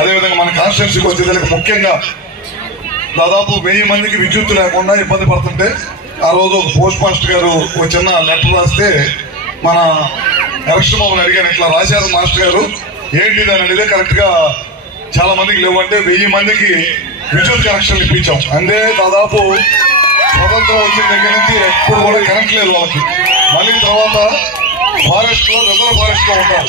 అదేవిధంగా మన కాన్స్టిట్యున్సీకి వచ్చేదానికి ముఖ్యంగా దాదాపు 1000 మందికి విద్యుత్ లేకుండా ఇబ్బంది పడుతుంటే ఆ రోజు పోస్ట్ మాస్టర్ గారు ఒక చిన్న లెటర్ రాస్తే మన ఎలక్షన్ బాబుని అడిగాను, ఇట్లా రాశారు మాస్టర్ గారు ఏంటిది అని అడిగితే కరెక్ట్ గా చాలా మందికి లేవంటే 1000 మందికి విద్యుత్ కనెక్షన్లు ఇప్పించాం. అంటే దాదాపు స్వతంత్రం వచ్చిన దగ్గర నుంచి ఎప్పుడు కూడా కరెంట్ లేదు వాళ్ళకి. మళ్ళీ తర్వాత ఫారెస్ట్ లో రిజర్వ్ ఫారెస్ట్ లో ఉంటారు.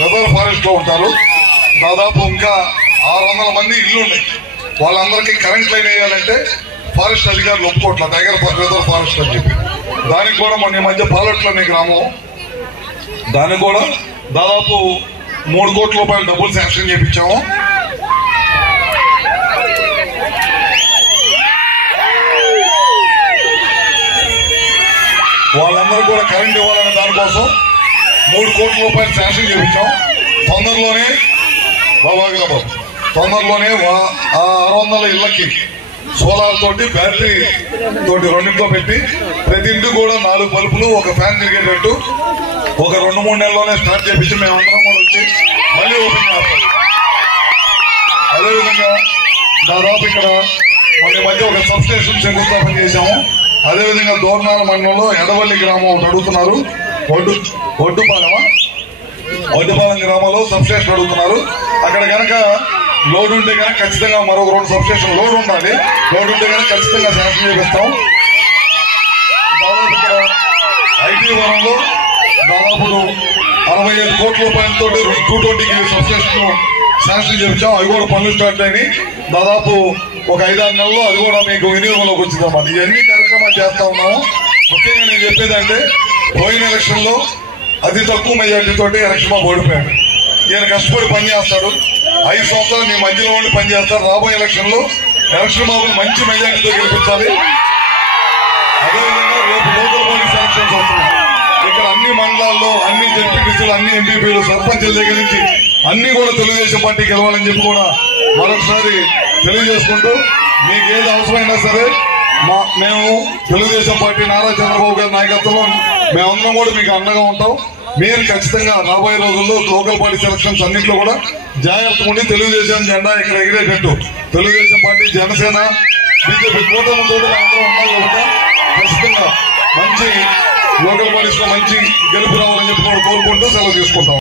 రిజర్వ్ ఫారెస్ట్ లో ఉంటారు. దాదాపు ఇంకా 600 మంది ఇల్లు ఉన్నాయి. వాళ్ళందరికీ కరెంట్ లైన్ వేయాలంటే ఫారెస్ట్ అధికారులు ఒప్పుకోవట్ల టైగర్ రిజర్వ్ ఫారెస్ట్ అని చెప్పి. దానికి కూడా మొన్న ఈ మధ్య పాలెట్ల అనే గ్రామం, దానికి కూడా దాదాపు 3 కోట్ల రూపాయలు డబ్బులు శాంక్షన్ చేయించాము. వాళ్ళందరూ కూడా కరెంట్ ఇవ్వాలనే దానికోసం 3 కోట్ల రూపాయలు శాంక్షన్ చేయించాం. తొందరలోనే బాబాగాబాబు తొందరలోనే ఆ 600 ఇళ్లకి సోలార్ తోటి బ్యాటరీ తోటి రెండింటితో పెట్టి ప్రతి ఇంటికి కూడా 4 బల్బులు ఒక ఫ్యాన్ తిరిగేటట్టు ఒక 2-3 నెలల్లోనే స్టార్ట్ చేపించి మేమందరం కూడా వచ్చి మళ్ళీ ఓపెన్ చేస్తాం. అదేవిధంగా దాదాపు ఇక్కడ మన మధ్య ఒక సబ్ స్టేషన్ శంకుస్థాపన చేశాము. అదేవిధంగా దోర్నాల మండలంలో ఎడవల్లి గ్రామం ఒకటి అడుగుతున్నారు. ఒడ్డుపాలెం గ్రామంలో సబ్ స్టేషన్ అడుగుతున్నారు. అక్కడ కనుక లోడ్ ఉంటే కనుక ఖచ్చితంగా మరొక 2 సబ్ స్టేషన్ లోడ్ ఉండాలి. లోడ్ ఉంటే కనుక ఖచ్చితంగా శాంక్షన్ చేపిస్తాం. దాదాపు ఇక్కడ ఐటీ వరంలో దాదాపు 65 కోట్ల రూపాయలతో 220 KV సబ్ స్టేషన్ శాంక్షన్ చేపించాం. అవి కూడా పనులు స్టార్ట్ అయినాయి. దాదాపు ఒక 5-6 నెలల్లో అది కూడా మీకు వినియోగంలోకి వచ్చిందన్నమాట. ఇవన్నీ కార్యక్రమాలు చేస్తా ఉన్నాము. ముఖ్యంగా నేను చెప్పేదంటే పోయిన ఎలక్షన్ లో అతి తక్కువ మెజార్టీతో ఎలక్షన్ బాబు ఓడిపోయాడు. ఈయన కష్టపడి పనిచేస్తాడు. 5 సంవత్సరాలు మీ మధ్యలో ఉండి పనిచేస్తారు. రాబోయే ఎలక్షన్ లో ఎలక్షన్ బాబుని మంచి మెజార్టీతో గెలిపించాలి. అదేవిధంగా రేపు లోకల్ బాడీ సెలక్షన్స్ వస్తున్నాయి. ఇక్కడ అన్ని మండలాల్లో అన్ని జడ్పీటీసీలు, అన్ని ఎంపీపీలు, సర్పంచుల దగ్గర నుంచి అన్ని కూడా తెలుగుదేశం పార్టీ గెలవాలని చెప్పి కూడా మరొకసారి తెలియజేసుకుంటూ మీకు ఏది అవసరమైనా సరే మేము తెలుగుదేశం పార్టీ నారా చంద్రబాబు గారి నాయకత్వంలో మేమందరం కూడా మీకు అండగా ఉంటాం. మీరు ఖచ్చితంగా రాబోయే రోజుల్లో లోకల్ బాడీ సెలక్షన్స్ అన్నింటిలో కూడా జాగ్రత్తగా ఉండి తెలుగుదేశం జెండా ఇక్కడ ఎగిరేటట్టు తెలుగుదేశం పార్టీ, జనసేన, బీజేపీ కూటమితో అందరం ఉన్నాం కాబట్టి ఖచ్చితంగా మంచి లోకల్ బాడీస్ లో మంచి గెలుపు రావాలని చెప్పి కోరుకుంటూ సెలవు తీసుకుంటాం.